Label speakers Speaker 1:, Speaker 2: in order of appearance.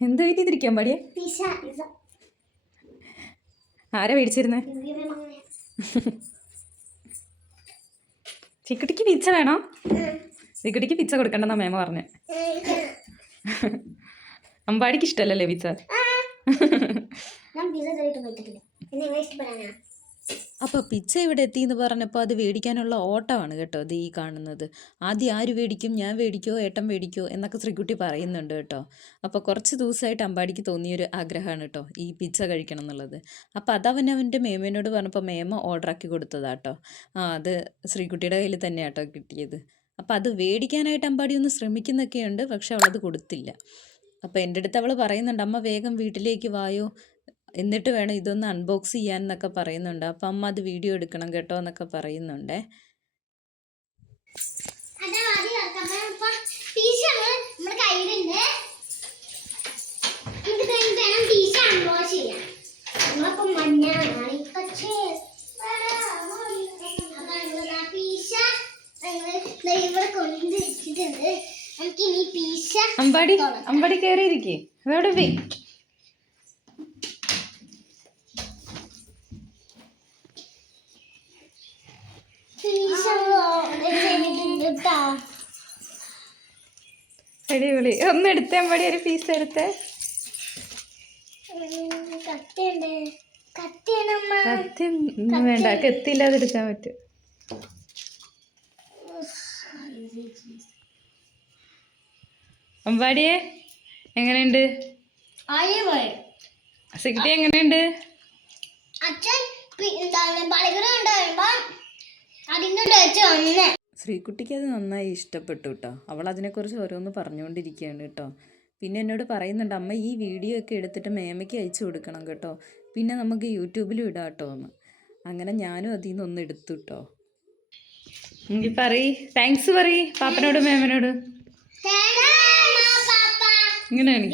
Speaker 1: എന്ത് വീട്ടിരിക്കാൻ പാടിയ? ആരാ മേടിച്ചിരുന്നേ? ചിക്കുട്ടിക്ക് പിച്ച വേണോ? ചിക്കുട്ടിക്ക് പിച്ച കൊടുക്കണ്ടെന്നാ മേമ പറഞ്ഞേ. അമ്പാടിക്ക് ഇഷ്ടമല്ലല്ലേ പിച്ച
Speaker 2: ഞാൻ പിസ ഇഷ്ടപ്പെടാനാ.
Speaker 1: അപ്പോൾ പിച്ച ഇവിടെ എത്തി എന്ന് പറഞ്ഞപ്പോൾ അത് മേടിക്കാനുള്ള ഓട്ടമാണ് കേട്ടോ അത് ഈ കാണുന്നത്. ആദ്യം ആര് മേടിക്കും ഞാൻ മേടിക്കോ ഏട്ടൻ മേടിക്കോ എന്നൊക്കെ ശ്രീകുട്ടി പറയുന്നുണ്ട് കേട്ടോ. അപ്പോൾ കുറച്ച് ദിവസമായിട്ട് അമ്പാടിക്ക് തോന്നിയൊരു ആഗ്രഹമാണ് കേട്ടോ ഈ പിച്ച കഴിക്കണം എന്നുള്ളത്. അപ്പോൾ അതവൻ അവന്റെ മേമേനോട് പറഞ്ഞപ്പോൾ മേമ ഓർഡറാക്കി കൊടുത്തതാട്ടോ ആ അത് ശ്രീകുട്ടിയുടെ കയ്യിൽ തന്നെയാ കേട്ടോ കിട്ടിയത്. അപ്പോൾ അത് മേടിക്കാനായിട്ട് അമ്പാടി ഒന്ന് ശ്രമിക്കുന്നൊക്കെയുണ്ട് പക്ഷെ അവളത് കൊടുത്തില്ല. അപ്പോൾ എന്റെ അടുത്ത് അവൾ പറയുന്നുണ്ട് അമ്മ വേഗം വീട്ടിലേക്ക് വായോ? എന്നിട്ട് വേണം ഇതൊന്ന് അൺബോക്സ് ചെയ്യാൻ എന്നൊക്കെ പറയുന്നുണ്ട്. അപ്പം അമ്മ അത് വീഡിയോ എടുക്കണം കേട്ടോ എന്നൊക്കെ പറയുന്നുണ്ട്.
Speaker 2: അതാ അമ്പാടി കയറിയിരിക്കേ അവിടെ പിസ നമ്മുടെ കയ്യിലുണ്ട് നമുക്ക് കഴിഞ്ഞിട്ട് വേണം പിസ അൺബോക്സ് ചെയ്യാൻ നമ്മളിപ്പോ മഞ്ഞാണ് പക്ഷേ പിസ ഇവിടെ കൊണ്ടുവച്ചിട്ടുണ്ട് നമുക്ക് ഇനി പിസ
Speaker 1: അമ്പാടി അമ്പാടി കയറിയിരിക്കേ അവിടെ വേ
Speaker 2: പിസ ചെയ്തിട്ടുണ്ട് കേട്ടോ
Speaker 1: അടിപൊളി. ഒന്ന് എടുത്തേ പടി ഒരു പീസ് എടുത്തേ. കത്തി വേണ്ട കത്തിയില്ലാതെ എടുക്കാൻ പറ്റും. അമ്പാടിയെ എങ്ങനെയുണ്ട്? സിഗ്ഡി എങ്ങനെയുണ്ട്?
Speaker 2: അച്ഛൻ എന്താണ് പലകരം ഉണ്ടാകുമ്പോ അതിന്റെ ടച്ച് ഒന്ന്
Speaker 1: ശ്രീകുട്ടിക്ക് അത് നന്നായി ഇഷ്ടപ്പെട്ടു കേട്ടോ അവൾ അതിനെക്കുറിച്ച് ഓരോന്ന് പറഞ്ഞുകൊണ്ടിരിക്കുകയാണ് കേട്ടോ. പിന്നെ എന്നോട് പറയുന്നുണ്ട് അമ്മ ഈ വീഡിയോ ഒക്കെ എടുത്തിട്ട് മേമയ്ക്ക് അയച്ചു കൊടുക്കണം കേട്ടോ. പിന്നെ നമുക്ക് യൂട്യൂബിലും ഇടാം കേട്ടോ എന്ന്. അങ്ങനെ ഞാനും അതിൽ നിന്നൊന്ന് എടുത്തു കേട്ടോ എങ്കിൽ പറയ്. താങ്ക്സ് പറയ്. പാപ്പനോട് മേമനോട്. ഇങ്ങനെയാണ്.